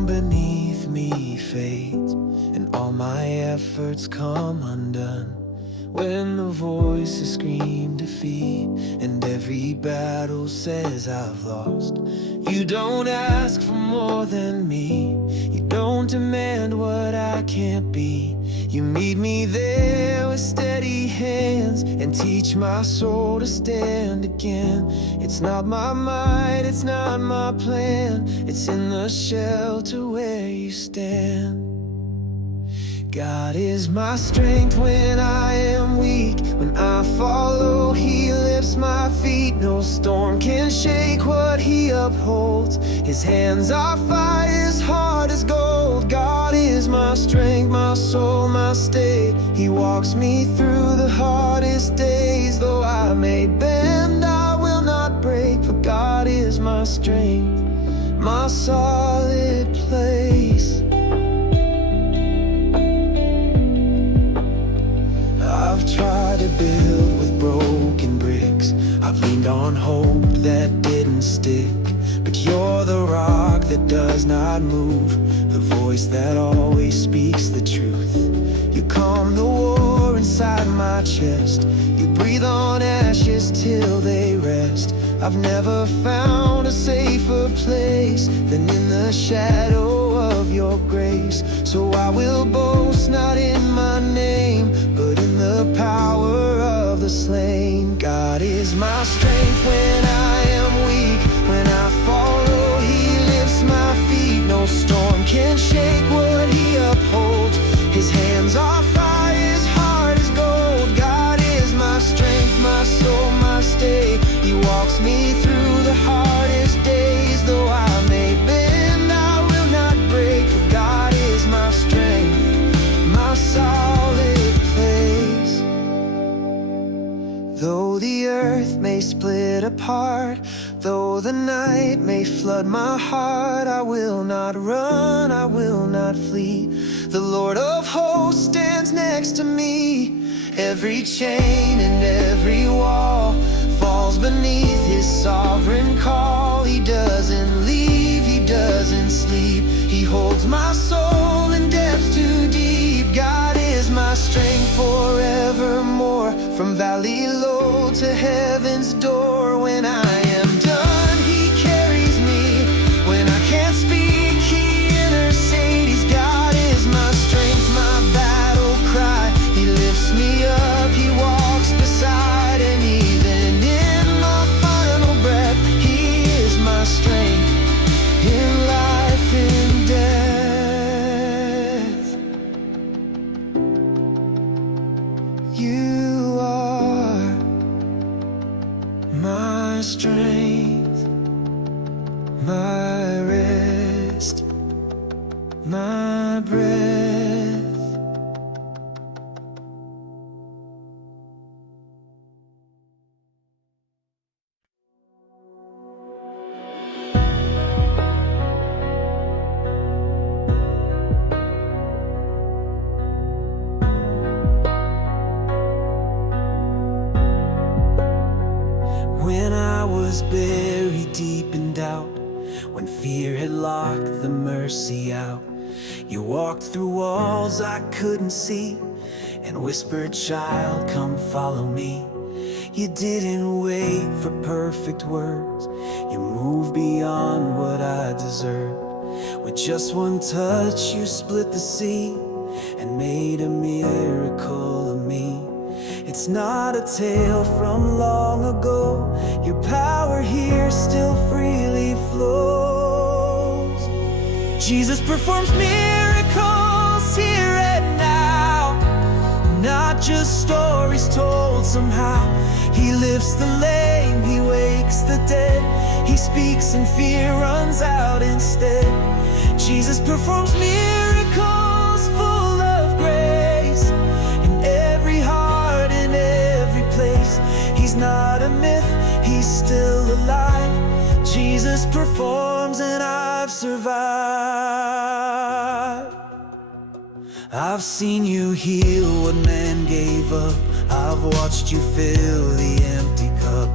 ground beneath me fades, and all my efforts come undone. When the voices scream defeat, and every battle says I've lost, you don't ask for more than me. You don't demand what I can't be. You meet me there with steady hands, and teach my soul to stand again. It's not my might, it's not my plan, it's in the shelter where you stand. God is my strength when I am weak. When I follow, He lifts my feet. No storm can shake what He upholds. His hands are fire, His heart is gold. God is my strength, my soul, my stay. He walks me through the hardest days. Though I may bend, I will not break, for God is my strength, my solid place. I've tried to build with broken bricks. I've leaned on hope that didn't stick. But you're the rock that does not move, the voice that always speaks the truth. You calm the war inside my chest. You breathe on ashes till they rest. I've never found a safer place than in the shadow of your grace. So I will boast not in my name, but in the power of the slain. God is my strength when I am weak. When I follow, He lifts my feet. No storm can shake what He upholds. His hands are fire, His heart is gold. God is my strength, my soul, my stay. He walks me through the hardest days. Though I may bend, I will not break, for God is my strength, my solid place. Though the earth may split apart, though the night may flood my heart, I will not run, I will not flee. The Lord of hosts stands next to me. Every chain and every wall falls beneath His sovereign call. He doesn't leave, He doesn't sleep. He holds my soul in depths too deep. God is my strength forevermore, from valley low to heaven's door. When I am done, He carries me. When I can't speak, He intercedes. God is my strength, my battle cry. He lifts me up, He walks beside, and even in my final breath, He is my strength in life and death. You are my strength, my rest, my breath. When I was buried deep in doubt, when fear had locked the mercy out, you walked through walls I couldn't see, and whispered, "Child, come follow me." You didn't wait for perfect words, you moved beyond what I deserved. With just one touch you split the sea and made a miracle of me. It's not a tale from long ago, your power here still freely flows. Jesus performs miracles here and now, not just stories told somehow. He lifts the lame, He wakes the dead, He speaks and fear runs out instead. Jesus performs miracles full of grace, in every heart, in every place. He's not a myth, He's still alive. Jesus performs and I've survived. I've seen you heal what man gave up. I've watched you fill the empty cup.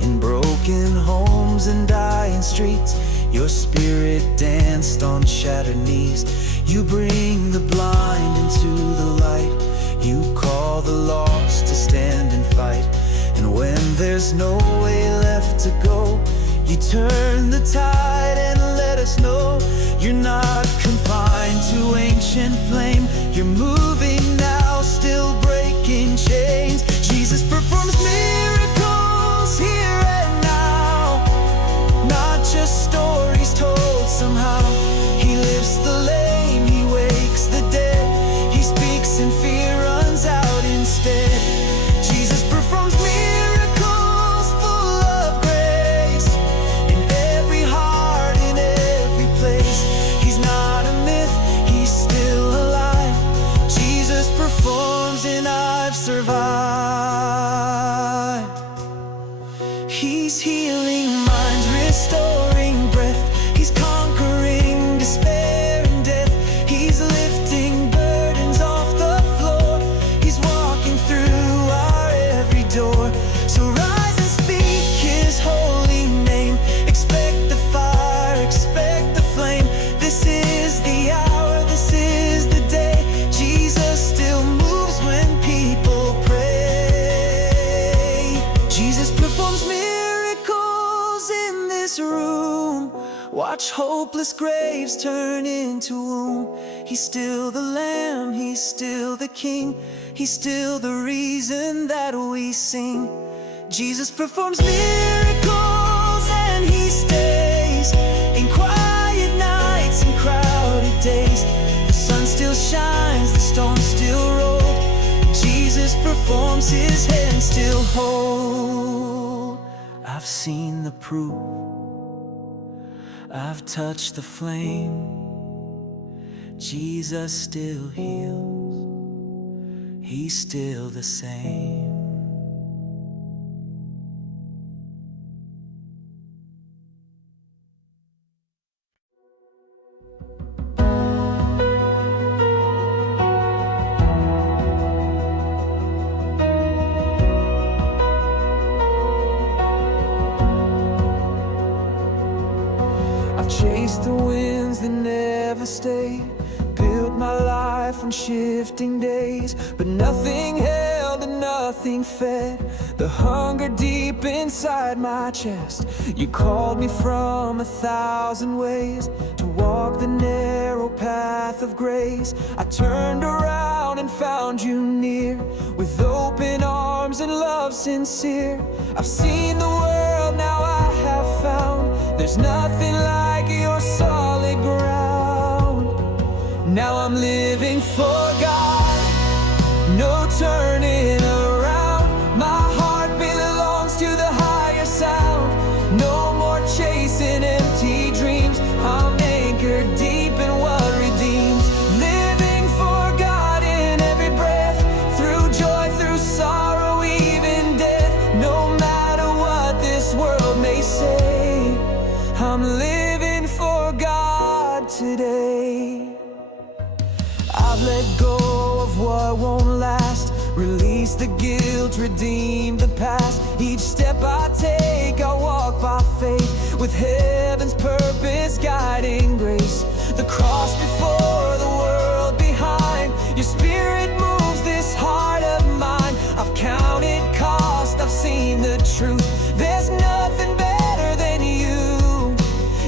In broken homes and dying streets, Your spirit danced on shattered knees. You bring the blind into the light. You call the lost to stand and fight. And when there's no way left to go, you turn the tide and let us know you're not confined to ancient flame. You're moving now, still breaking chains. Jesus performs miracles here and now, not just stories told somehow. He lifts the lame, he wakes the dead. He speaks and fear runs out instead. Jesus performs miracles full of grace in every heart, in every place. He's not a myth, he's still alive. Jesus performs and I've survived. He's healing minds, restoring breath. He's conquering despair and death. He's lifting burdens off the floor. He's walking through our every door. So rise and speak his holy name. Expect the fire, expect the flame. This is the hour, this is the day. Jesus still moves when people pray. Jesus performs miracles in this room. Watch hopeless graves turn into womb. He's still the Lamb, he's still the King. He's still the reason that we sing. Jesus performs miracles and he stays in quiet nights and crowded days. The sun still shines, the storm still rolls. Jesus performs, his hand still hold. I've seen the proof, I've touched the flame. Jesus still heals, he's still the same. I've chased the winds that never stay, built my life on shifting days, but nothing held and nothing fed the hunger deep inside my chest. You called me from 1,000 ways to walk the narrow path of grace. I turned around and found you near, with open arms and love sincere. I've seen the world, now I have found there's nothing like your solid ground. Now I'm living for God, no turning around. My heart belongs to the higher sound. No more chasing empty dreams. I'm anchored deep in what redeems. Living for God in every breath, through joy, through sorrow, even death. No matter what this world may say, I'm living for God today. I've let go of what won't last, release the guilt, redeem the past. Each step I take, I walk by faith, with heaven's purpose guiding grace. The cross before, the world behind. Your spirit moves this heart of mine. I've counted cost, I've seen the truth. There's nothing better than you.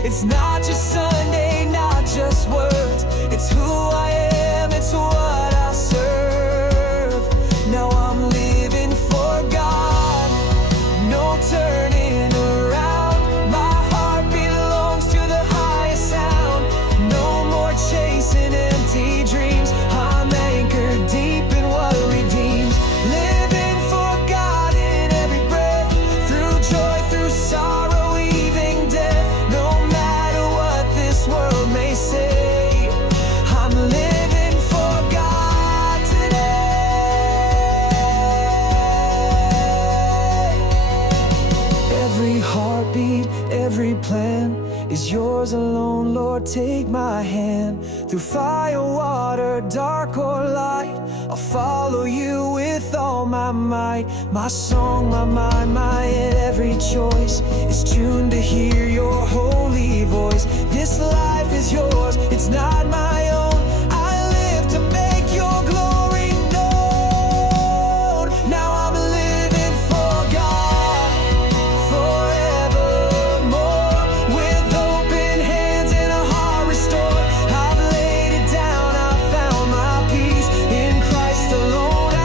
It's not just Sunday, not just words. It's who I am, it's what I serve. Now I'm living for God, no turning around. My heart belongs to the highest sound. No more hand. Through fire, water, dark or light, I'll follow you with all my might. My song, my mind, my every choice is tuned to hear your holy voice. This life is yours, it's not my own. I live to make your glory known. Now I'm living for God forevermore, with open hands and a heart restored. I've laid it down, I've found my peace. In Christ alone I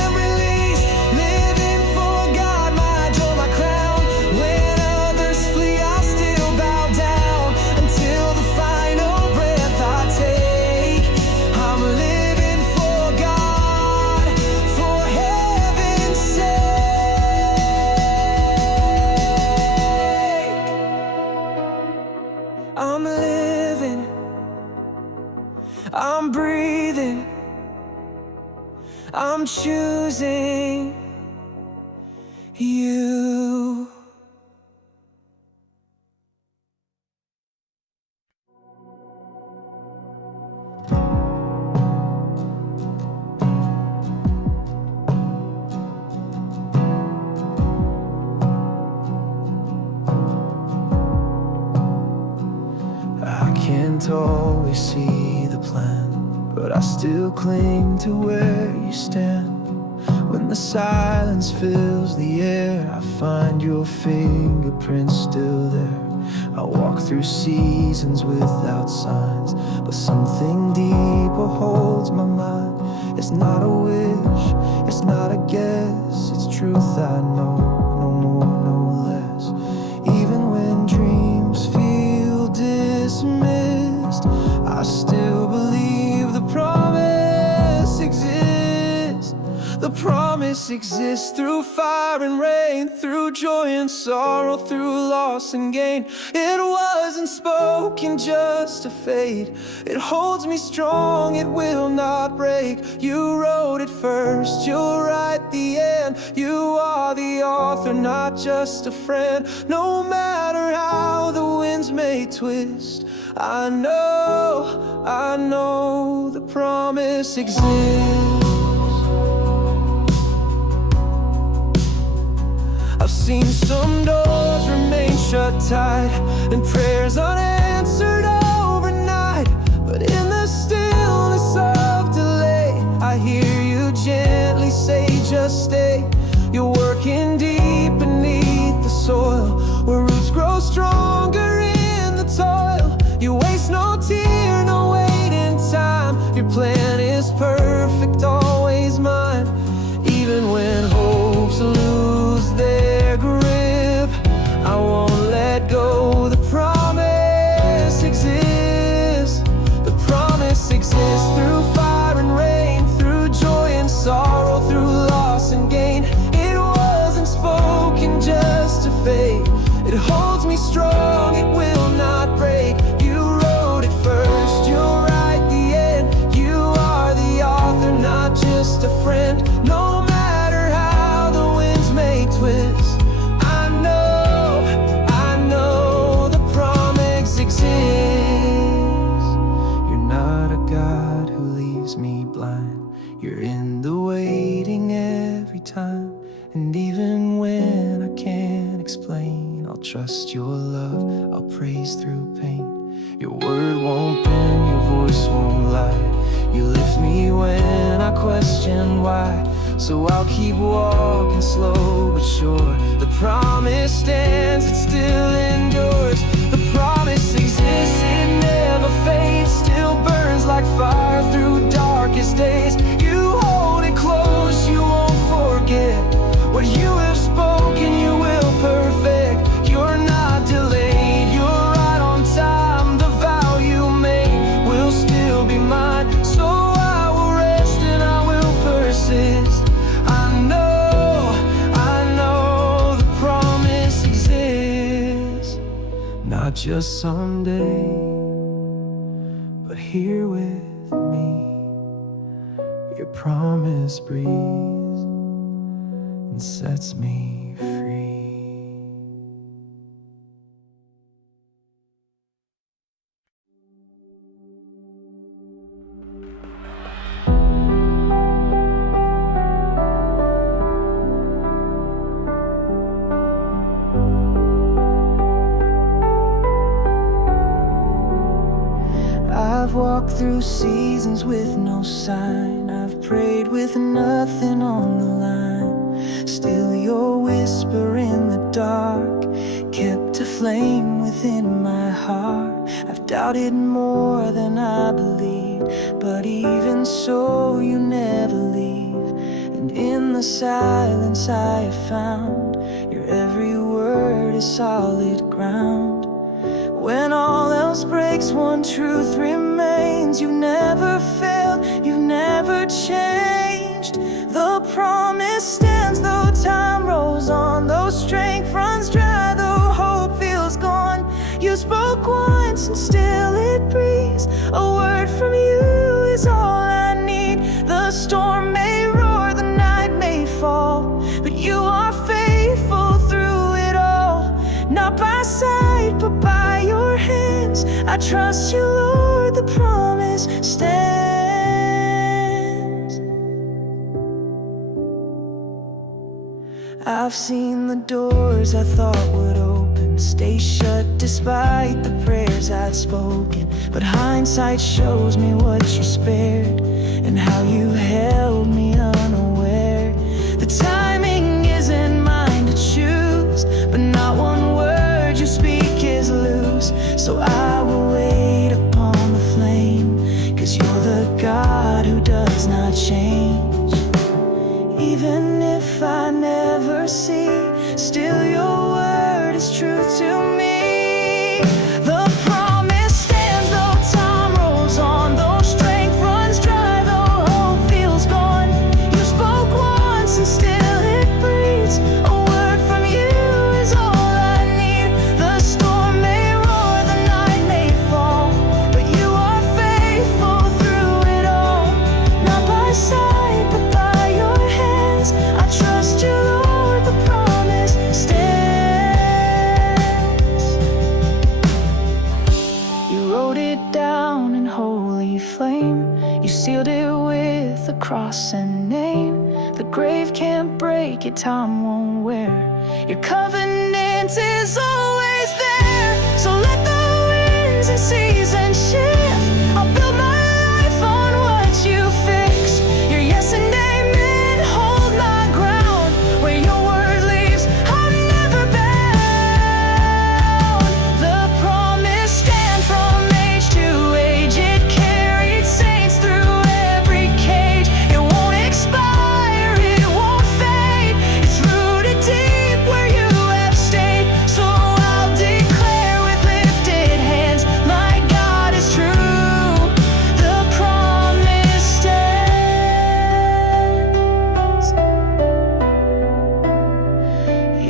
am released. Living for God, my joy, my crown. When others flee, I'll still bow down until the final breath I take. I'm living for God, for heaven's sake. I'm living, I'm breathing, I'm choosing you. I can't always see the plan, but I still cling to where you stand. When the silence fills the air, I find your fingerprints still there. I walk through seasons without signs, but something deeper holds my mind. It's not a wish, it's not a guess, it's truth I know, no more, no less. Even when dreams feel dismissed, I still believe the promise exists. The promise exists through fire and rain, through joy and sorrow, through loss and gain. It wasn't spoken just to fade. It holds me strong, it will not break. You wrote it first, you'll write the end. You are the author, not just a friend. No matter how the winds may twist, I know the promise exists. I've seen some doors remain shut tight, and prayers unanswered overnight. But in the stillness of delay, I hear you gently say, just stay. You're working deep beneath the soil, where roots grow stronger in the toil. You waste no tear, no waiting time. Your plan is perfect, always mine. Even when hopes lose their grip, I won't let go. The promise exists. The promise exists through fire and rain, through joy and sorrow, through loss and gain. It wasn't spoken just to fade. It holds me strong, it will not break. You wrote it first, you'll write the end. You are the author, not just a friend. No matter how the winds may twist, I know the promise exists. You're not a God who leaves me blind. You're in the waiting every time. And even when I can't explain, I'll trust your love, I'll praise through pain. Your word won't bend, your voice won't lie. You lift me when I question why. So I'll keep walking slow but sure. The promise stands, it still endures. The promise exists, it never fades. Still burns like fire through darkest days. You hold it close, you won't forget. What you have spoken, you will perfect. You're not delayed, you're right on time. The vow you made will still be mine. So I will rest and I will persist. I know the promise exists. Not just someday, but here with me. Your promise breathes and sets me free. I've walked through seasons with no sign. I've prayed with nothing on the line. Still your whisper in the dark kept a flame within my heart. I've doubted more than I believed, but even so you never leave. And in the silence I have found your every word is solid ground. When all else breaks, one truth remains: you never failed, you've never changed. The promise stands though time rolls on, though strength runs dry, though hope feels gone. You spoke once and still it breathes. A word from you is all I need. The storm may roar, the night may fall, but you are faithful through it all. Not by sight, but by your hands. I trust you, Lord, the promise stands. I've seen the doors I thought would open stay shut despite the prayers I'd spoken. But hindsight shows me what you spared and how you held me unaware. The timing isn't mine to choose, but not one word you speak is loose. So I will wait upon the flame, 'cause you're the God who does not change. Even if I never see, still your word is true to me. The promise stands though time rolls on, though strength runs dry, though hope feels gone. You spoke once and still it breathes. A word from you is all I need. The storm may roar, the night may fall, but you are faithful through it all. Not by sight, but by your hands. I trust you, Lord, the promise stands. You wrote it down in holy flame. You sealed it with a cross and name. The grave can't break it, time won't wear. Your covenant is always there. So let the winds and seasons shift. I'll build my life on what you fixed. Your yes and amen hold my ground. Where your word leaves, I'm never bound. The promise stands from age to age. It carried saints through every cage. It won't expire, it won't fade. It's rooted deep where you have stayed. So I'll declare with lifted hands, my God is true. The promise stands.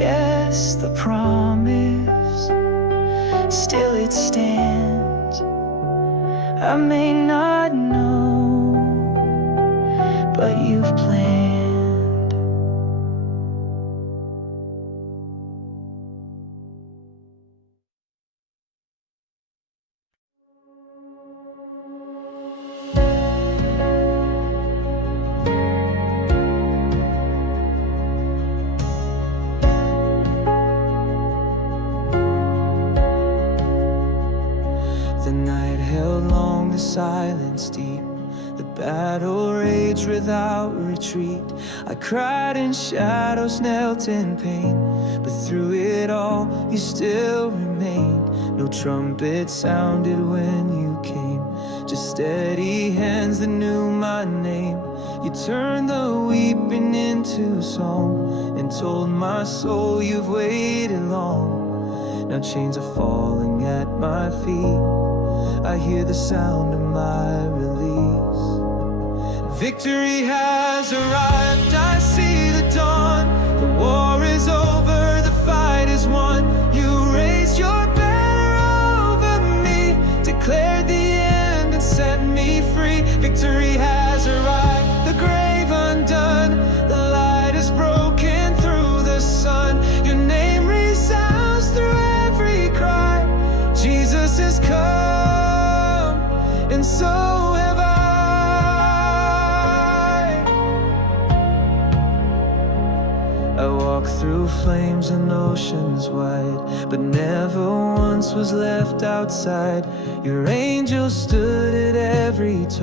Yes, the promise, still it stands. I may not know, but you've planned. The night held long, the silence deep. The battle raged without retreat. I cried in shadows, knelt in pain, but through it all, you still remained. No trumpet sounded when you came, just steady hands that knew my name. You turned the weeping into song and told my soul you've waited long. Now chains are falling at my feet. I hear the sound of my release. Victory has arrived, I see the dawn. The war is over, the fight is won. You raised your banner over me, declared the end and set me free. Victory has arrived, the grave undone. The light is broken through the sun. Your name resounds through every cry. Jesus is come, and so have I. I walked through flames and oceans wide, but never once was left outside. Your angel stood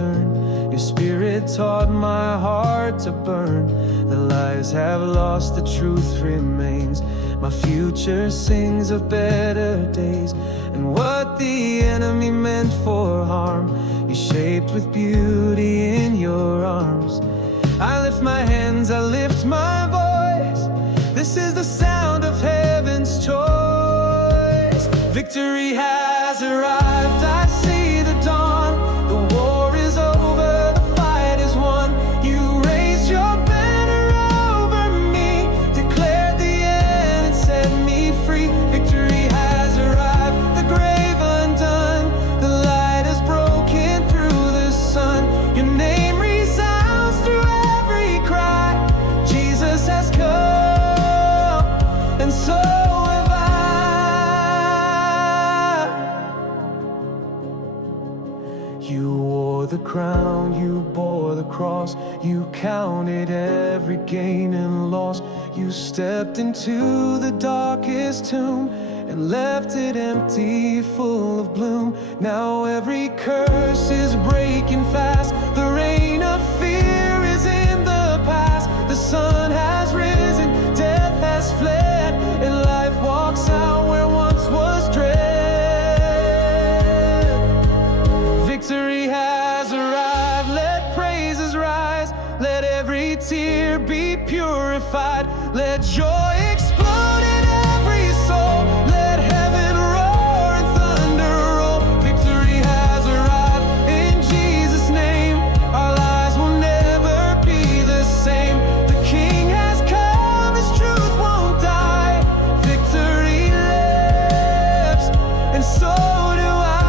turn. Your spirit taught my heart to burn. The lies have lost, the truth remains. My future sings of better days. And what the enemy meant for harm, you shaped with beauty in your arms. I lift my hands, I lift my voice. This is the sound of heaven's choice. Victory has arrived, I see the dawn. The war is over, the fight is won. You raised your banner over me, declared the end and set me free. Victory has arrived, the grave undone. The light has broken through the sun. Your name resounds through every cry. Jesus has come, and so have I. You wore the crown, you bore the cross. You counted every gain and loss. You stepped into the darkest tomb and left it empty, full of bloom. Now every curse is breaking fast. The reign of fear is in the past. The sun has risen, death has fled, and life walks out where once was dread. Victory has arrived, let praises rise. Let every tear be purified. Let joy explode in every soul. Let heaven roar and thunder roll. Victory has arrived in Jesus' name. Our lives will never be the same. The King has come, His truth won't die. Victory lives, and so do I.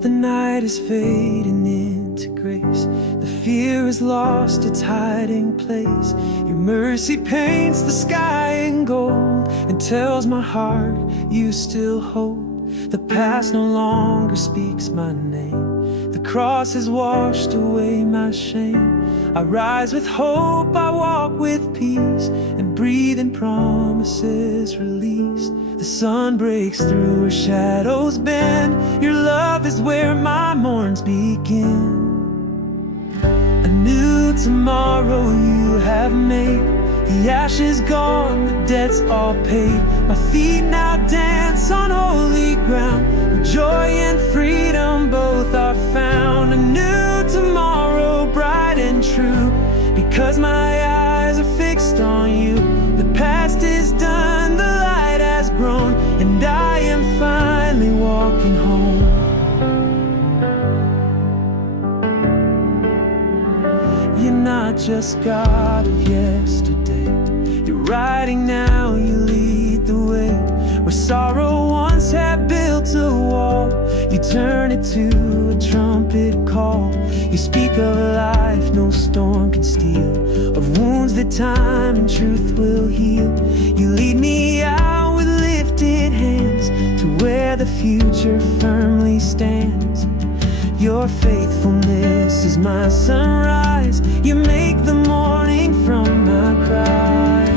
The night is fading into grace. The fear has lost its hiding place. Your mercy paints the sky in gold and tells my heart you still hold. The past no longer speaks my name. The cross has washed away my shame. I rise with hope, I walk with peace, and breathe in promises released. The sun breaks through where shadows bend. Your love is where my morns begin. A new tomorrow you have made. The ashes gone, the debt's all paid. My feet now dance on holy ground, where joy and freedom both are found. A new tomorrow, bright and true, because my eyes are fixed on you. The past is done, the light has grown, and I am finally walking home. You're not just God of yesterday. You're writing now, you lead the way. Where sorrow once had built a wall, you turn it to a trumpet call. You speak of life no storm can steal, of wounds that time and truth will heal. You lead me out with lifted hands to where the future firmly stands. Your faithfulness is my sunrise. You make the morning from my cries.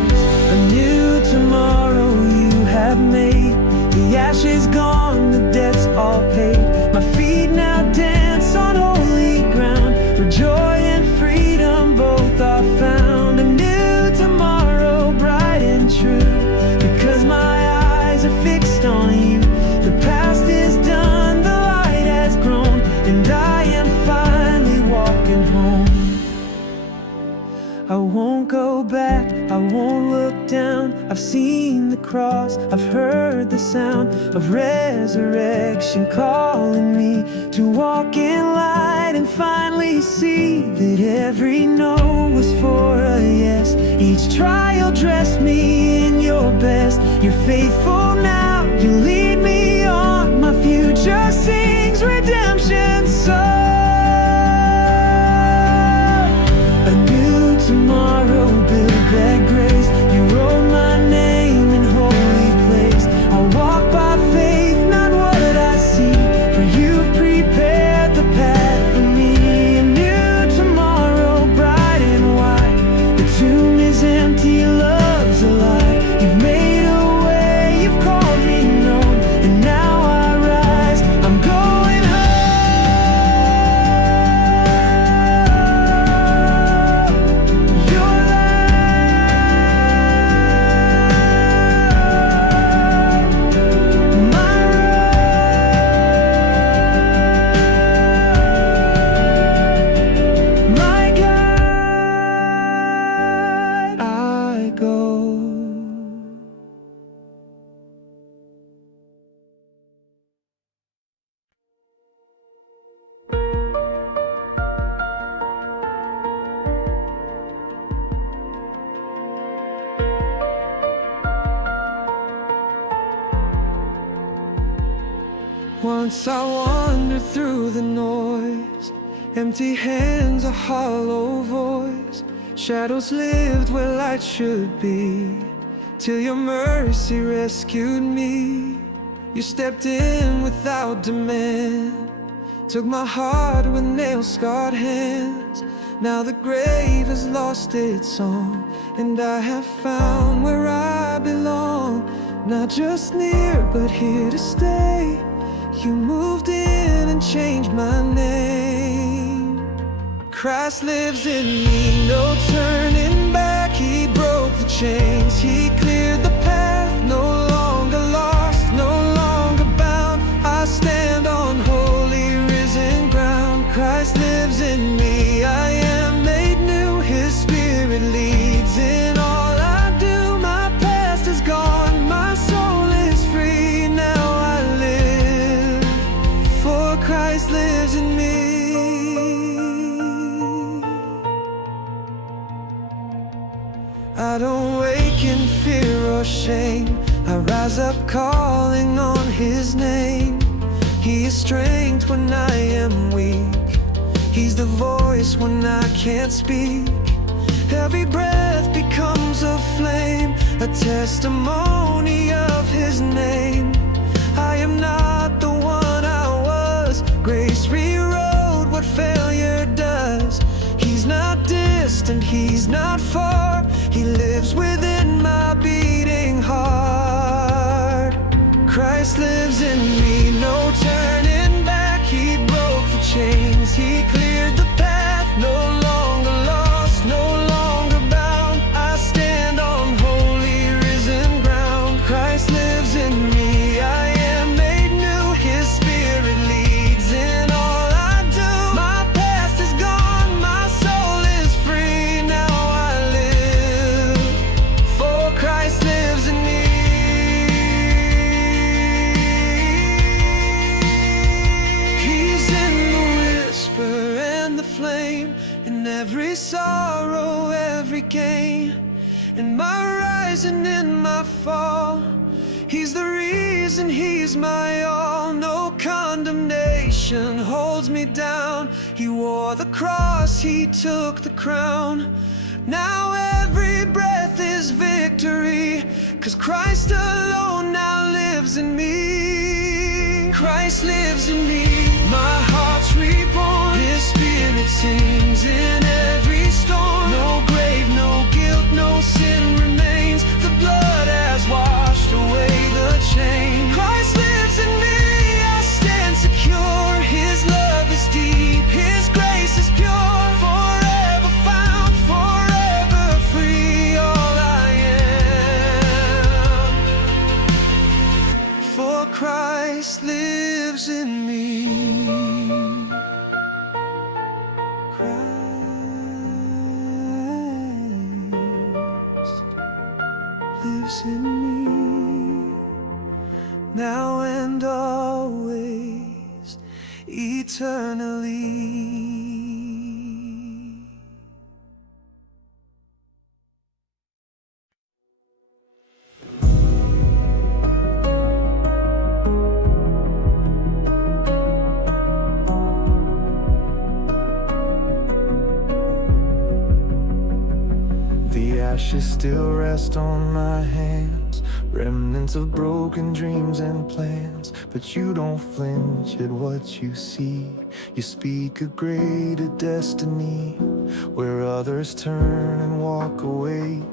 A new tomorrow you have made. The ashes gone, the debt's all paid. My feet now dance on holy ground, where joy and freedom both are found. A new tomorrow, bright and true, because my eyes are fixed on you. The past is done, the light has grown, and I am finally walking home. I won't go back, I won't look down. I've seen the cross, I've heard the sound of resurrection calling me to walk in light and finally see that every no was for rest. Each trial dressed me in your best. You're faithful now, you lead me on. My future sings redemption song. A new tomorrow built that grace. You wrote my name in holy place. I'll walk by faith, not what I see, for you've prepared the path for me. A new tomorrow, bright and white. The tomb is empty, love's alive. You've made a way, you've called me known, and now I rise, I'm going home. Your light, my road, my guide, I go. Once I wandered through the noise, empty hands, a hollow voice. Shadows lived where light should be, till your mercy rescued me. You stepped in without demand, took my heart with nail-scarred hands. Now the grave has lost its song, and I have found where I belong. Not just near, but here to stay. You moved in and changed my name. Christ lives in me, no turning back. He broke the chains, He cleared the path. No longer lost, no longer bound. I stand on holy risen ground. Christ lives in me, I am made new. His Spirit leads in all I do. My past is gone, my soul is free. Now I live, for Christ lives in me. I don't wake in fear or shame. I rise up calling on His name. He is strength when I am weak. He's the voice when I can't speak. Every breath becomes a flame, a testimony of His name. I am not the one I was. Grace rewrote what failure does. He's not distant, He's not far. He lives within my beating heart. Christ lives in me, no turning back. He broke the chains, He cleared the path. No longer lost, no longer bound. I stand on holy risen ground. Christ lives in me, I am made new. His Spirit leads in all I do. My past is gone, my soul is free. Now I live, for Christ lives in me. He's in the whisper and the flame, in every sorrow, every gain, in my rising, in my fall. He's the reason, He's my all. No condemnation holds me down. He wore the cross, He took the crown. Now every breath is victory, 'cause Christ alone now lives in me. Christ lives in me, my heart's reborn. His Spirit sings in every storm. No grave, no guilt, no sin remains. The blood has washed away the chain. Christ lives in me, I stand secure. His love is deep, His grace is pure. Forever found, forever free. All I am, for Christ lives in me. Christ lives in me, now and always, eternally. ashes still rest on my hands, remnants of broken dreams and plans. But you don't flinch at what you see. You speak a greater destiny. Where others turn and walk away,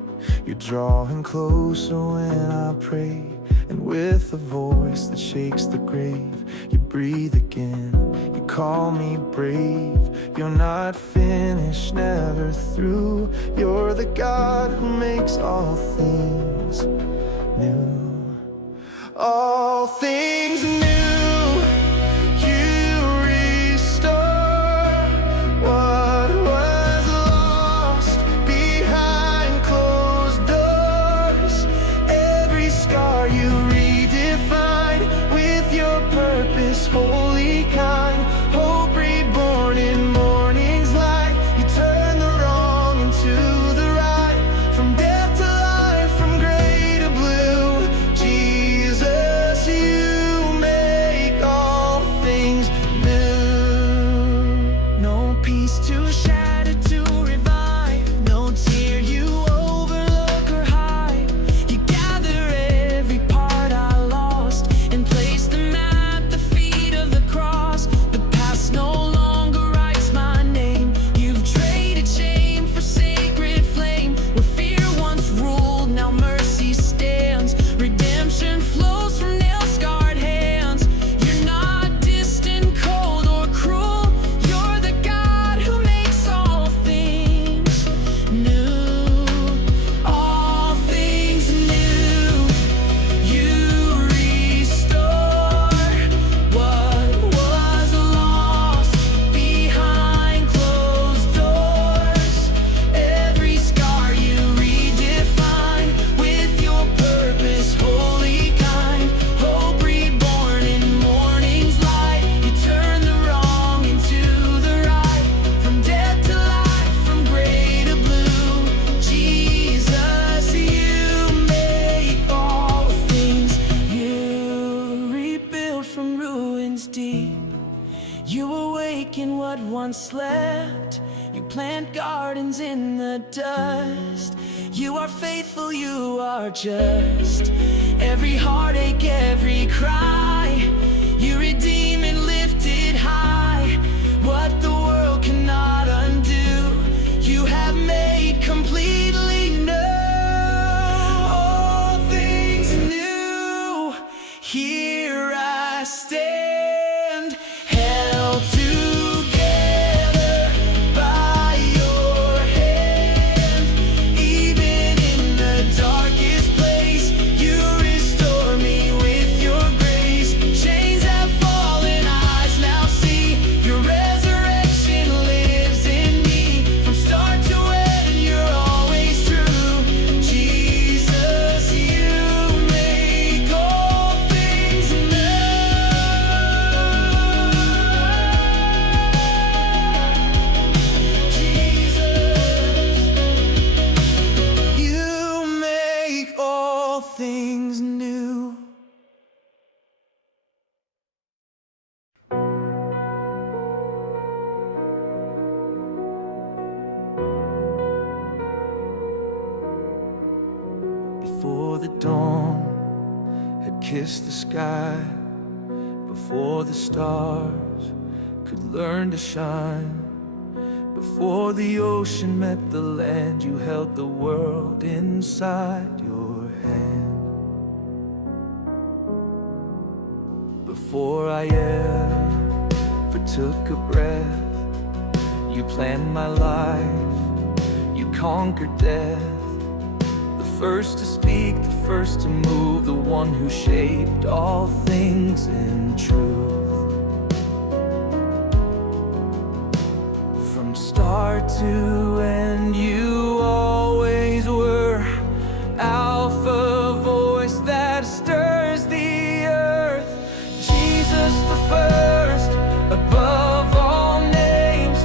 you're drawing closer when I pray. And with a voice that shakes the grave, you breathe again. You call me brave. You're not finished, never through. You're the God who makes all things new. All things new. You restore what was lost behind closed doors. Every scar you redefine with your purpose, holy kind. Hope reborn in morning's light. You turn the wrong into the right, from death to life, from gray to blue. Jesus, you make all things new. No peace to shatter, to revive. No tear you overlook or hide. You gather every part I lost and place them at the feet of the cross. The past no longer writes my name. You've traded shame for sacred flame. Where fear once ruled, now mercy stands. Redemption flows from nail-scarred hands. You're not distant, cold, or cruel. You're the God who makes all things new. All things new. You restore what was lost behind closed doors. Every scar you redefine with your purpose, holy kind. Hope reborn in morning's light. You turn the wrong into the right, from death to life, from gray to blue. Jesus, you make all things. You rebuild from ruins deep. You awaken what once slept. You plant gardens in the dust. You are faithful, you are just. Every heartache, every cry, you redeem and lift it high. What the world cannot undo, you have made completely new. All things new. Here I stand, held together by your hand. Even in the darkest place, you restore me with your grace. Chains have fallen, eyes now see. Your resurrection lives in me. From start to end, you're always true. Jesus, you make all things new. Jesus, you make all things new. Before the dawn had kissed the sky, before the stars could learn to shine, before the ocean met the land, you held the world inside your hand. Before I ever took a breath, you planned my life, you conquered death. The first to speak, the first to move, the one who shaped all things in truth. From start to end, you always were. Alpha, voice that stirs the earth. Jesus the first, above all names.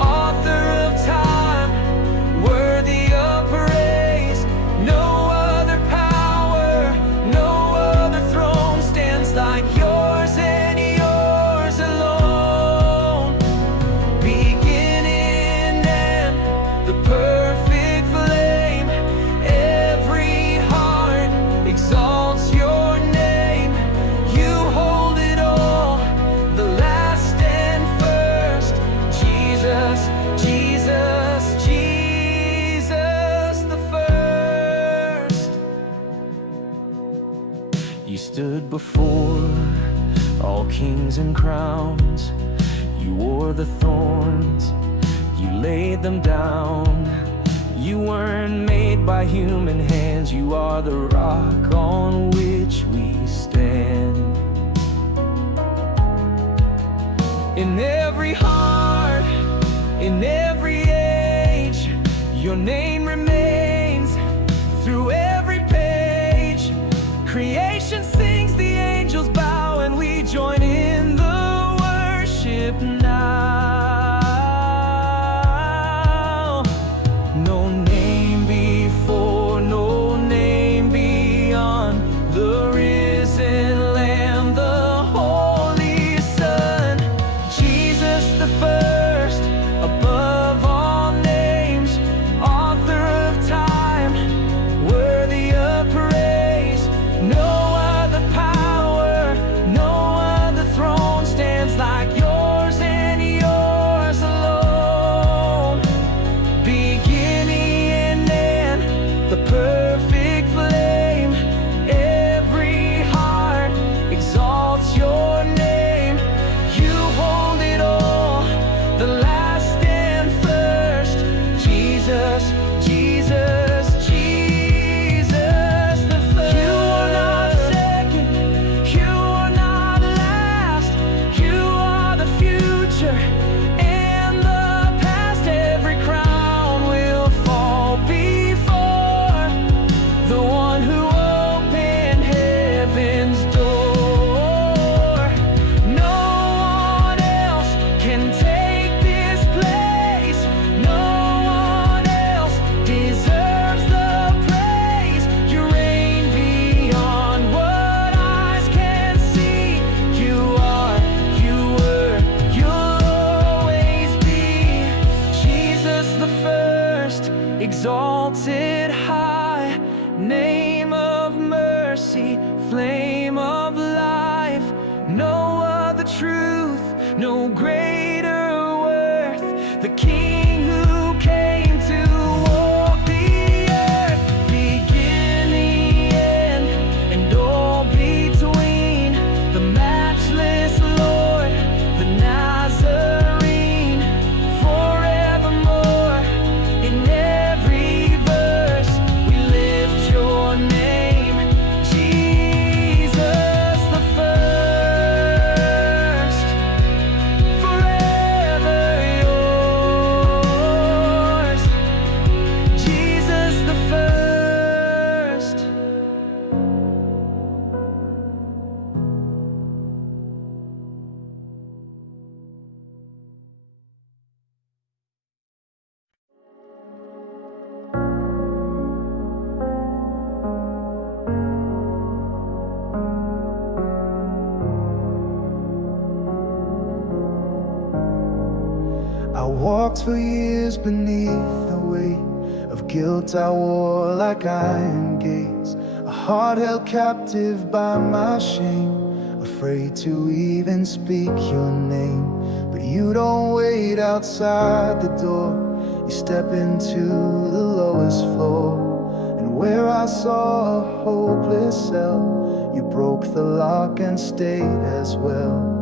Author of time, worthy of praise. No other power, no other throne stands like yours and yours alone. Beginning and the perfect before all kings and crowns. You wore the thorns, you laid them down. You weren't made by human hands. You are the rock on which we stand. In every heart, in every age, your name remains through every page. Creation sings, the angels bow, and we join in the worship now. No name before, no name beyond, the risen Lamb, the Holy Son, Jesus the first, above all names, author of time, worthy of praise. No other power, no other throne stands like yours and yours alone. Beginning and end, the perfect flame. Every heart exalts your name. You hold it all, the last and first. Jesus, Jesus, Jesus the first. You are not second, you are not last. You are the future and the past. Every crown will fall before the one who opened heaven's door. No one else can take this place. No one else deserves the praise. You reign beyond what eyes can see. You are, you were, you'll always be. Jesus the first, exalted high, name of mercy, flame of life. No other truth, no greater worth. The King who came to walk the earth. Beginning, end, and all between. The matchless Lord, the Nazarene. Forevermore, in every verse, we lift your name. Jesus the first, forever yours. Jesus the first. I walked for years beneath the weight of guilt I wore like iron gates. A heart held captive by my shame, afraid to even speak your name. But you don't wait outside the door, you step into the lowest floor. And where I saw a hopeless cell, you broke the lock and stayed as well.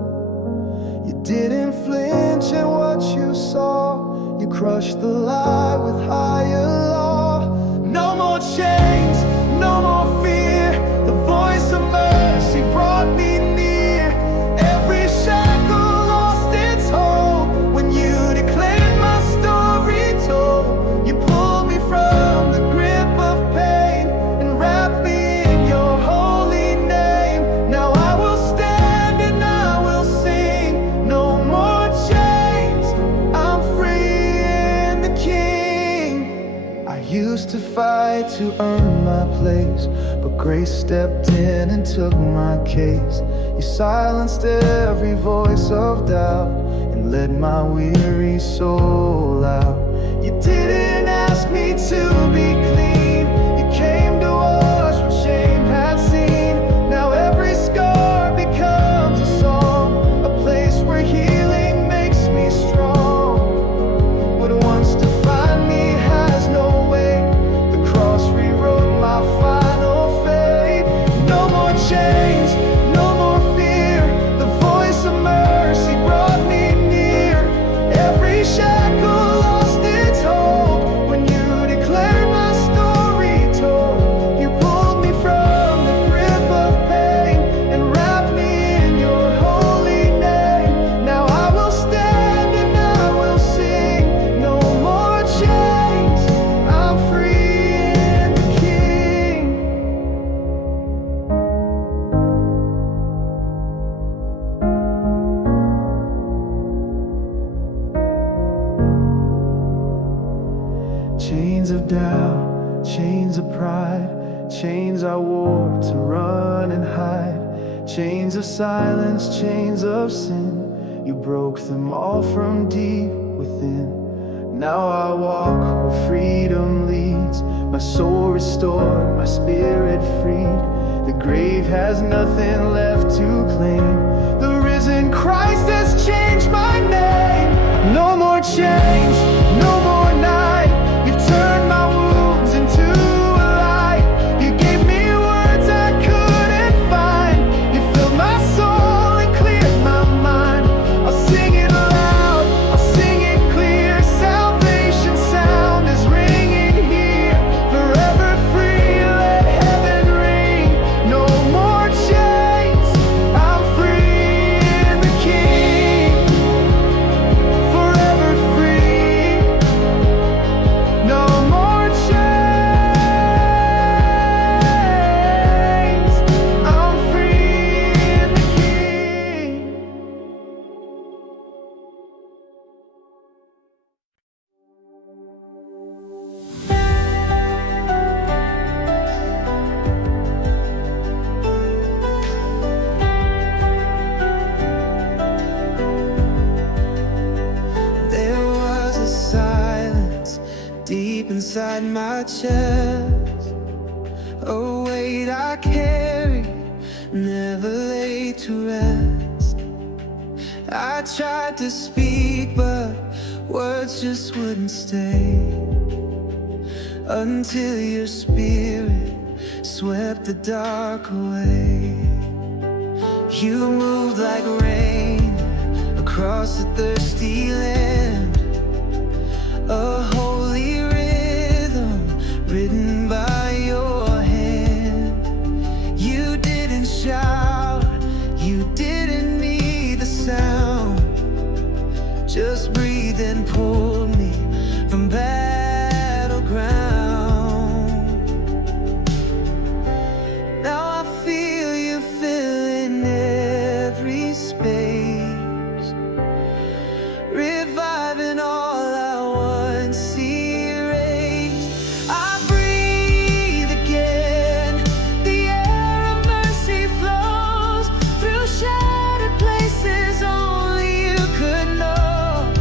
You didn't flinch at what you saw. You crushed the lie with higher law. No more chains, no more fear. The voice of mercy brought me near. Every shackle lost its hold when you declared my story told. You pulled me from the grip of pain and wrapped me in your holy name. Now I will stand and I will sing. No more chains, I'm free in the King. I used to fight to earn my place, but grace stepped in and took my case. You silenced every voice of doubt and led my weary soul out. You didn't ask me to be clean, you came to wash what shame had seen. Now every scar becomes a song, a place where healing makes me strong. What once defined me has no weight. The cross rewrote my final fate. No more chains, Chains of doubt, chains of pride, chains I wore to run and hide, chains of silence, chains of sin. You broke them all from deep within. Now I walk where freedom leads, my soul restored, my spirit freed. The grave has nothing left to claim. The risen Christ has changed my name. No more chains, no more night. You've turned my wounds into a light. You gave me words I couldn't find. You filled my soul and cleared my mind. I'll sing it loud, I'll sing it clear. Salvation sound is ringing here. Forever free, let heaven ring. No more chains, I'm free in the King. Forever free, no more chains. I'm free in the King. There was a silence deep inside my chest, a weight I carried, never laid to rest. I tried to speak, but words just wouldn't stay, until your spirit swept the dark away. You moved like rain across a thirsty land, a holy rhythm written by your hand. You didn't shout, you didn't need the sound, just breathed and pulled me from battleground. Now I feel you filling every space, reviving all I once erased. I breathe again, the air of mercy flows through shattered places only you could know.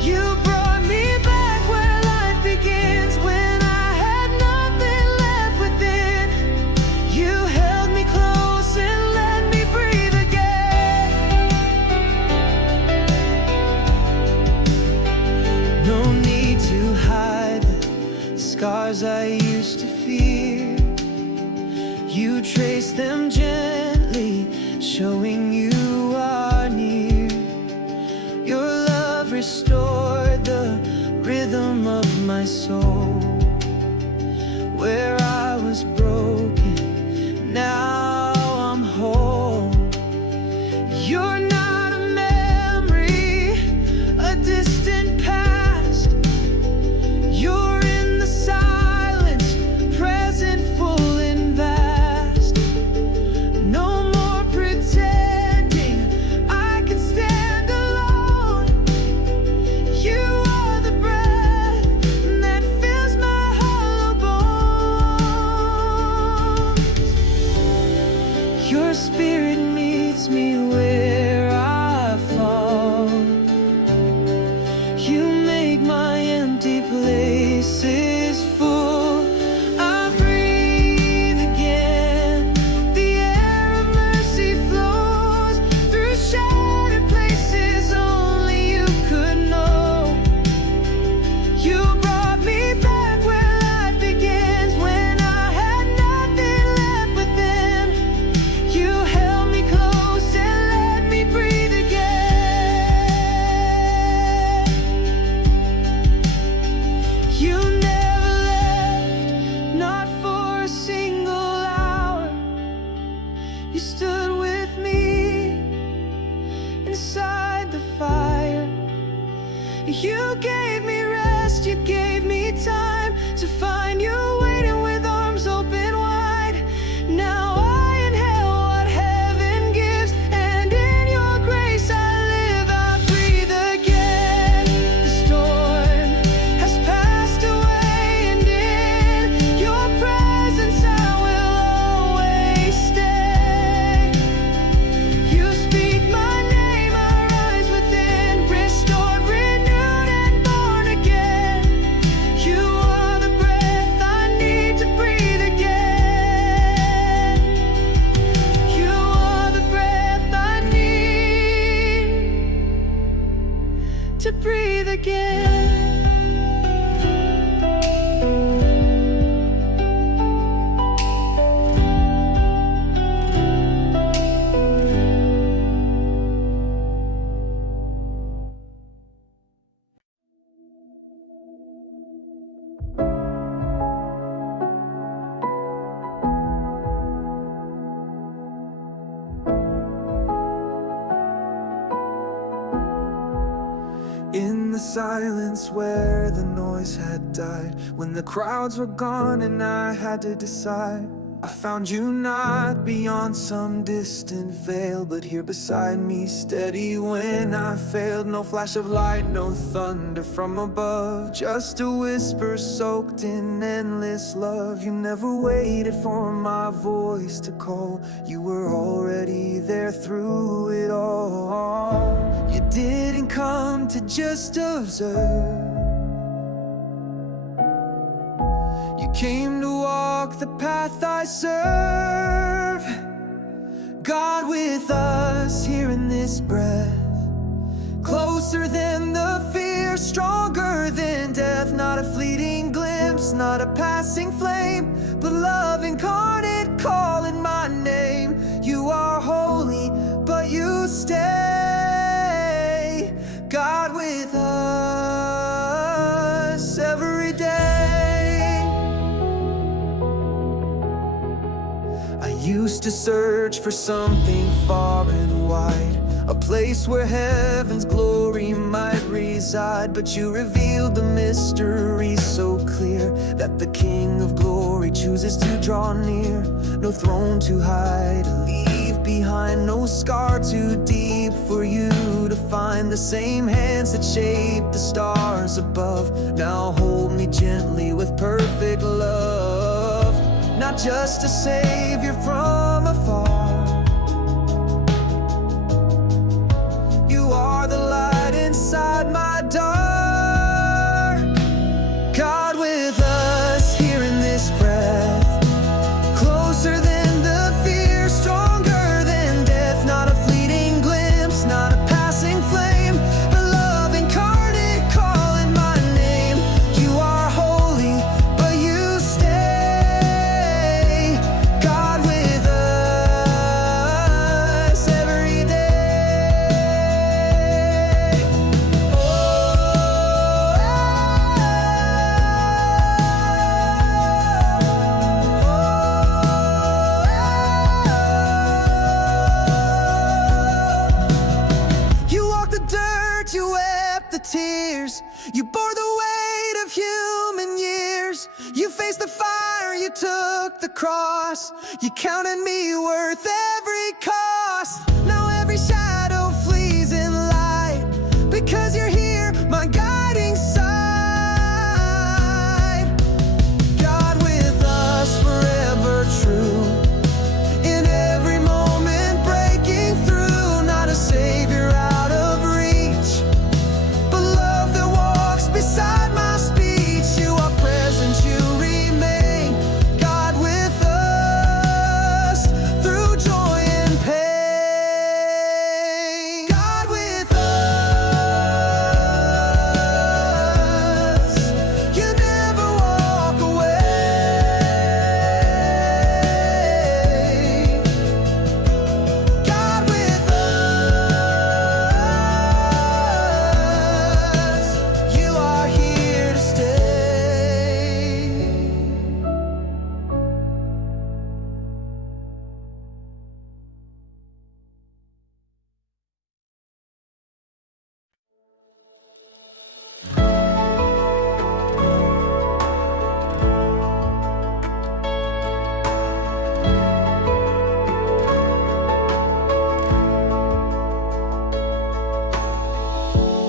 You brought me back where life begins, when I had nothing left within. You held me close and let me breathe again. No need to hide the scars I used to fear. You trace them gently, showing you are near. Your love restored the rhythm of my soul. Where I was broken, now I'm whole. You're not a memory, a distant past. You're in the silence, present, full and vast. No more pretending I can stand alone. You are the breath that fills my hollow bones. silence where the noise had died, when the crowds were gone and I had to decide, I found you not beyond some distant veil, but here beside me, steady when I failed. No flash of light, no thunder from above, just a whisper soaked in endless love. You never waited for my voice to call, you were already there through it all. You didn't come to just observe, you came to walk the path I serve. God with us here in this breath, closer than the fear, stronger than death. Not a fleeting glimpse, not a passing flame, but love incarnate calling my name. You are holy, but you stay. God with us every day. I used to search for something far and wide, a place where heaven's glory might reside. But you revealed the mystery so clear, that the King of glory chooses to draw near. No throne too high to leave behind, no scar too deep for you to find. The same hands that shaped the stars above now hold me gently with perfect love. Not just a savior from afar, you are the light inside my dark. God with us here in this breath, closer than the fear, stronger than death. Not a fleeting glimpse, not a passing flame, but love incarnate calling my name. You are holy, but you stay. God with us every day. You walked the dirt, you wept the tears, you bore the weight of human years. You faced the fire, you took the cross, you counted me worth every cost. Now every shadow flees in light, because you're here, my guiding side. God with us forever true, in every moment breaking through. Not a savior out of reach, but love that walks beside my speech. You are present, you remain. God with us through joy and pain. God with us, you never walk away. God with us, you are here to stay.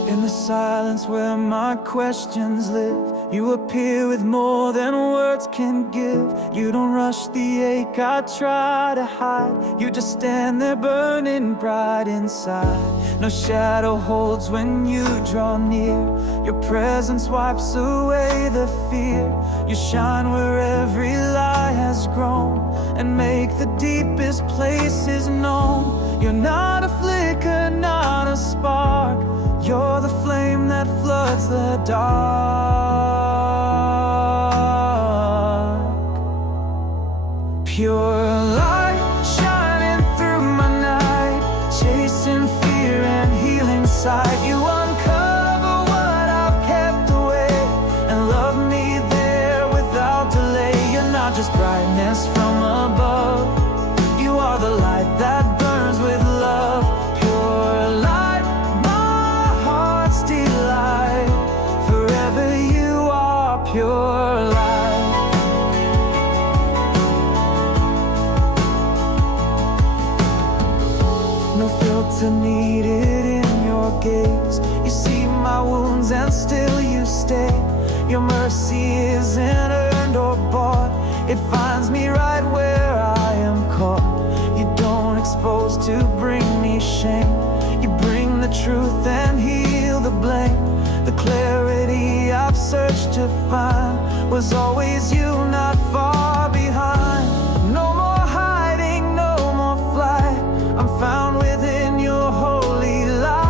In the silence where my questions live, you appear with more than words can give. You don't rush the ache I try to hide, you just stand there burning bright inside. No shadow holds when you draw near, your presence wipes away the fear. You shine where every lie has grown, and make the deepest places known. You're not a flicker, not a spark, you're the flame that floods the dark. Pure light shining through my night, chasing fear and healing sight. You uncover what I've kept away, and love me there without delay. You're not just brightness from above, you are the light that burns with love. Pure light, my heart's delight. shelter needed in your gaze. You see my wounds and still you stay. Your mercy isn't earned or bought. It finds me right where I am caught. You don't expose to bring me shame. You bring the truth and heal the blame. The clarity I've searched to find was always you, not far behind. No more hiding, no more flight. I'm found within your holy light.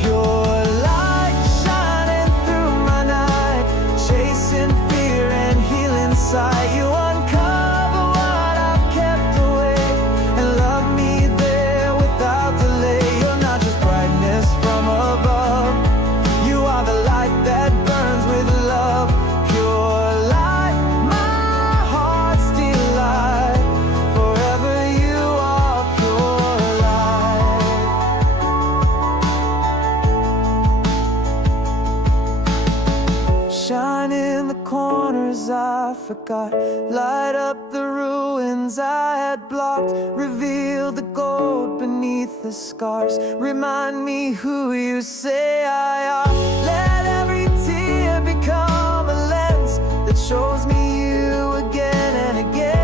Pure light shining through my night, chasing fear and healing sight. You uncover what I've kept away and love me there without delay. You're not just brightness from above, you are the light that burns with love. Pure light, my heart's delight. Forever you are pure light. Shine in the corners I forgot, light up the ruins I had blocked. Reveal the gold beneath the scars, remind me who you say I are. Let every tear become a lens that shows me you again and again.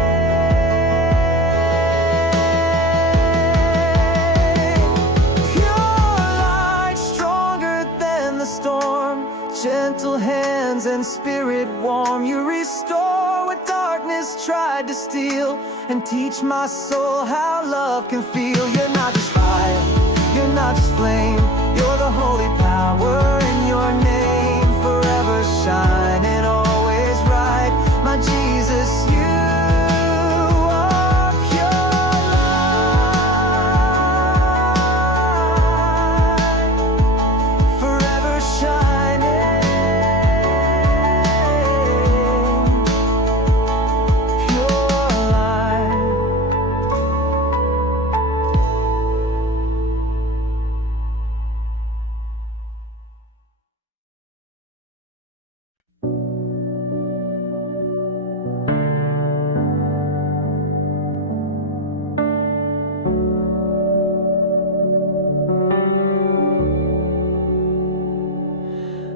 Pure light, stronger than the storm, gentle hands and spirit warm. You restore what darkness tried to steal, and teach my soul how love can feel. You're not just fire, you're not just flame, you're the holy power in your name. Forever shining, always right, my Jesus, you are pure light. Forever shining, pure light.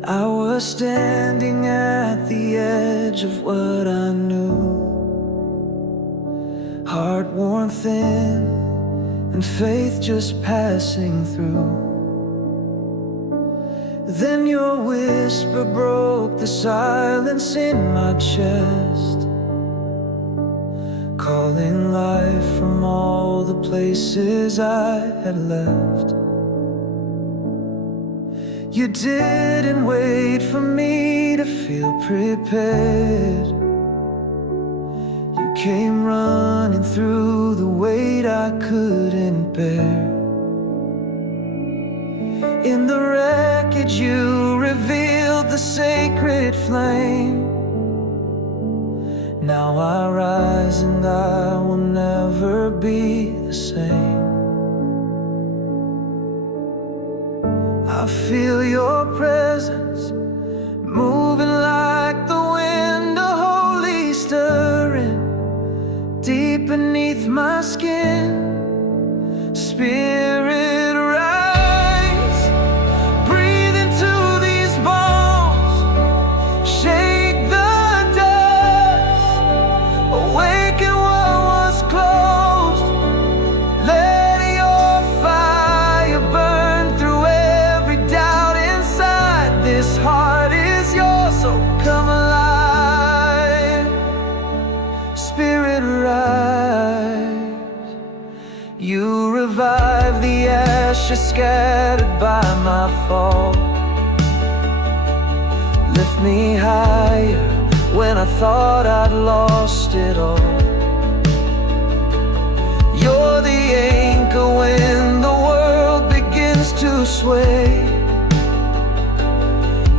I was standing at the edge of what I knew, heart worn thin and faith just passing through. Then your whisper broke the silence in my chest, calling life from all the places I had left. You didn't wait for me to feel prepared. You came running through the weight I couldn't bear. In the wreckage you revealed the sacred flame. Now I rise and I will never be the same. I feel your presence moving like the wind, a holy stirring deep beneath my skin. Spirit, rise, breathe into these bones, shake the dust, awaken what was closed. Let your fire burn through every doubt inside. This heart is yours, so come alive. Spirit, rise. You revive the ashes scattered by my fall. Lift me higher when I thought I'd lost it all. You're the anchor when the world begins to sway.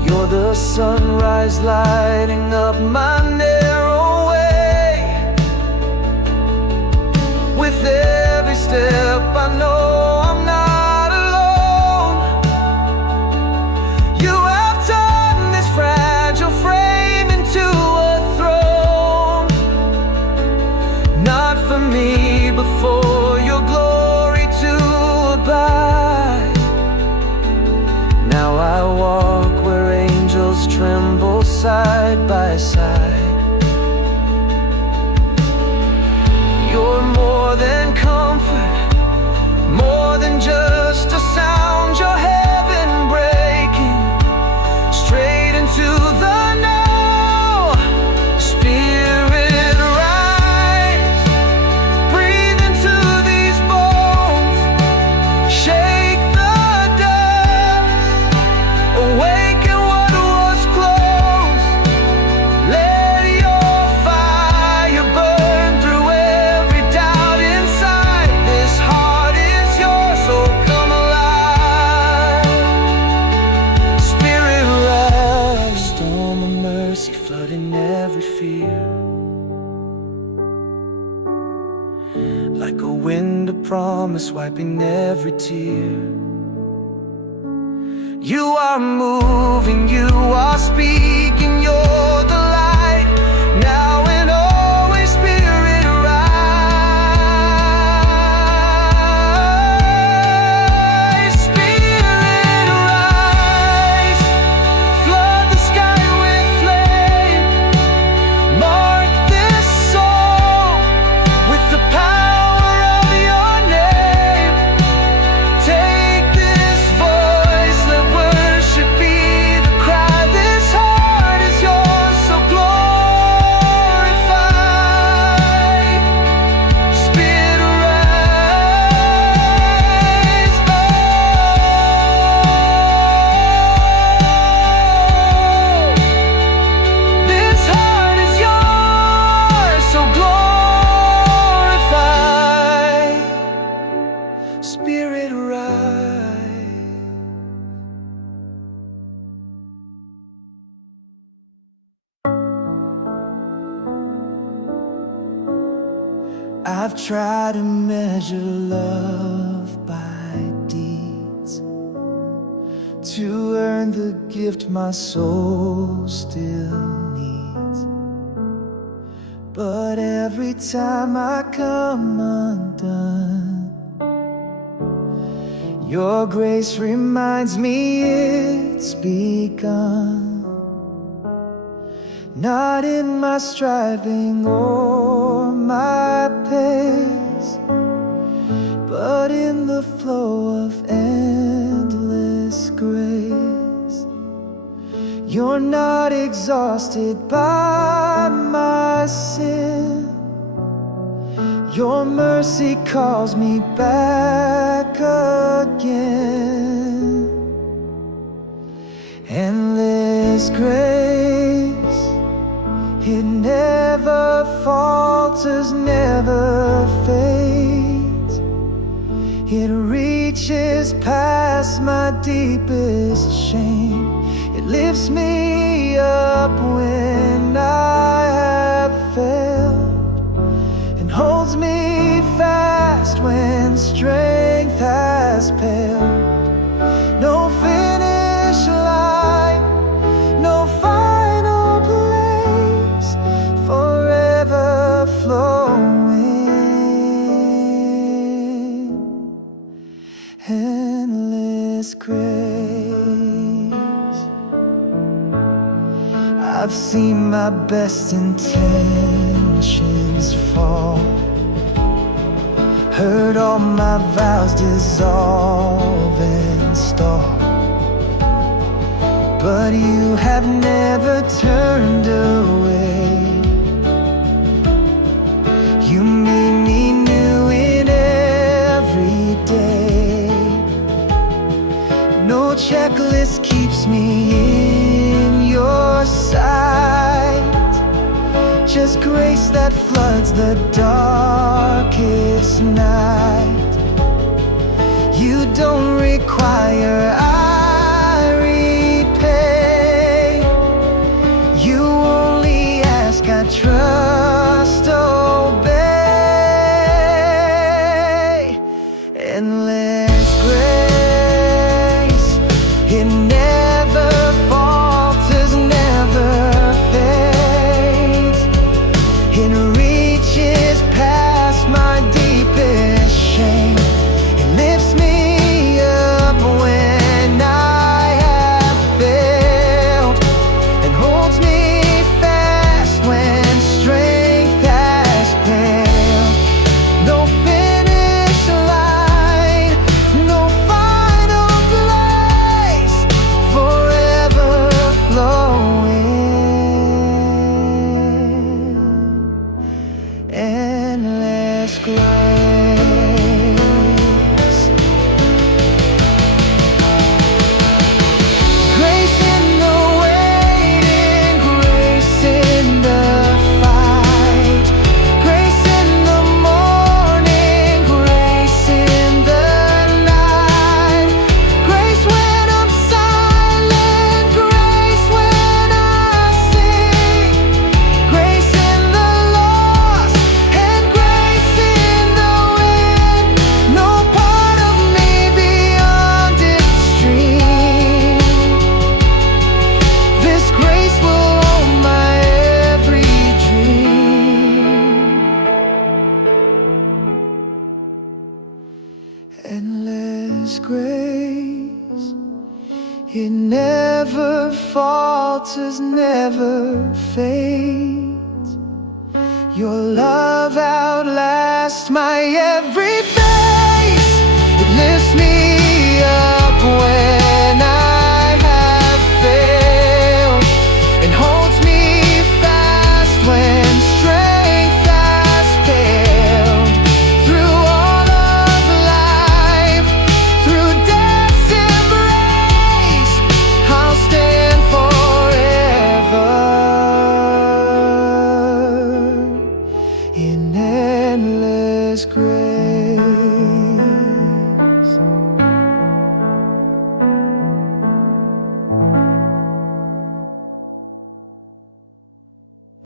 You're the sunrise lighting up my narrow way. With every step I know I'm not alone. You have turned this fragile frame into a throne. side by side. You're more than comfort, more than just a sound. You're heaven breaking straight into the now. Spirit, rise, breathe into these bones, shake the dust, awaken what was closed. Let your fire burn through every doubt inside. This heart is yours, so come alive. Spirit, rise. Storm of mercy flooding every fear, like a wind of promise wiping every tear. You are moving, you are speaking, you're the light, now and always. Spirit, rise. Spirit, rise. Flood the sky with flame. Mark this soul with the power of your name. Take this voice, let worship be the cry. This heart is yours, so glorify. Spirit, rise. Oh, this heart is yours, so glorify. Spirit, rise. I've tried to measure love by deeds, to earn the gift my soul still needs. But every time I come undone, your grace reminds me it's begun. Not in my striving or my pace, but in the flow of endless grace. You're not exhausted by my sin. Your mercy calls me back again. Endless grace, it never falters, never fades. It reaches past my deepest shame. It lifts me up when I have failed, and holds me fast when strength has failed. No finish line, no final place, forever flowing. Endless grace. I've seen my best intentions fall, heard all my vows dissolve and stall. But you have never turned away. You meet me new in every day. No checklist keeps me in your sight, just grace that floods the darkest night. You don't require I repay. You only ask, I trust, obey. Endless grace, it never falters, never fades. It reaches past my deepest shame. It lifts me up when never falters, never fades. Your love outlasts my every phase. It lifts me up when I have failed, and holds me fast when strength has failed. Through all of life, through death's embrace, I'll stand forever in endless grace.